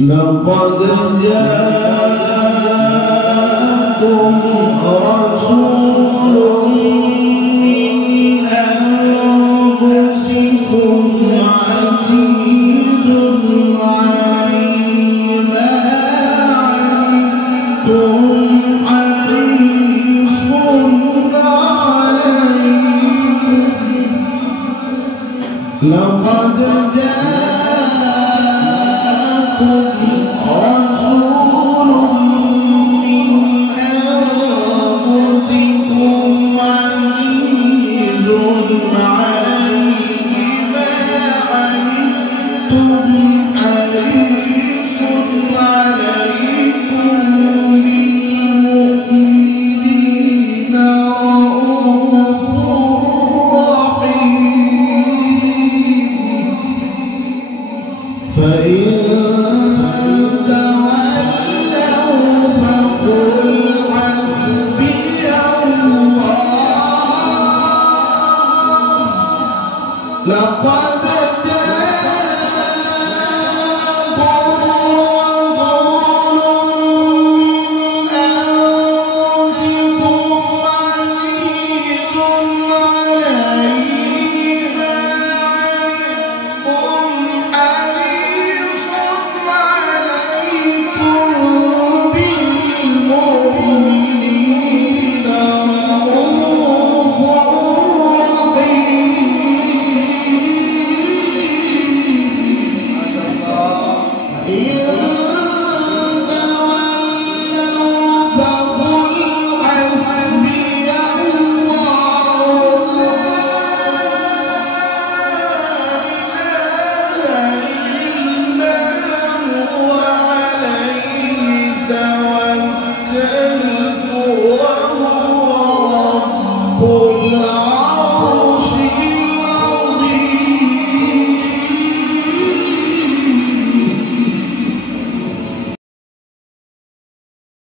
لقد جاءكم رسول من أنفسكم عزيز عليه ما عنتم حريص عليكم. لقد جاءكم رسول من أنفسكم عزيز عليه ما عنتم حريص عليكم بالمؤمنين رؤوف رحيم. فإن تولوا فقل حسبي الله. لقد جاءكم رسول من أنفسكم عزيز عليه ما عنتم حريص عليكم بالمؤمنين رؤوف رحيم.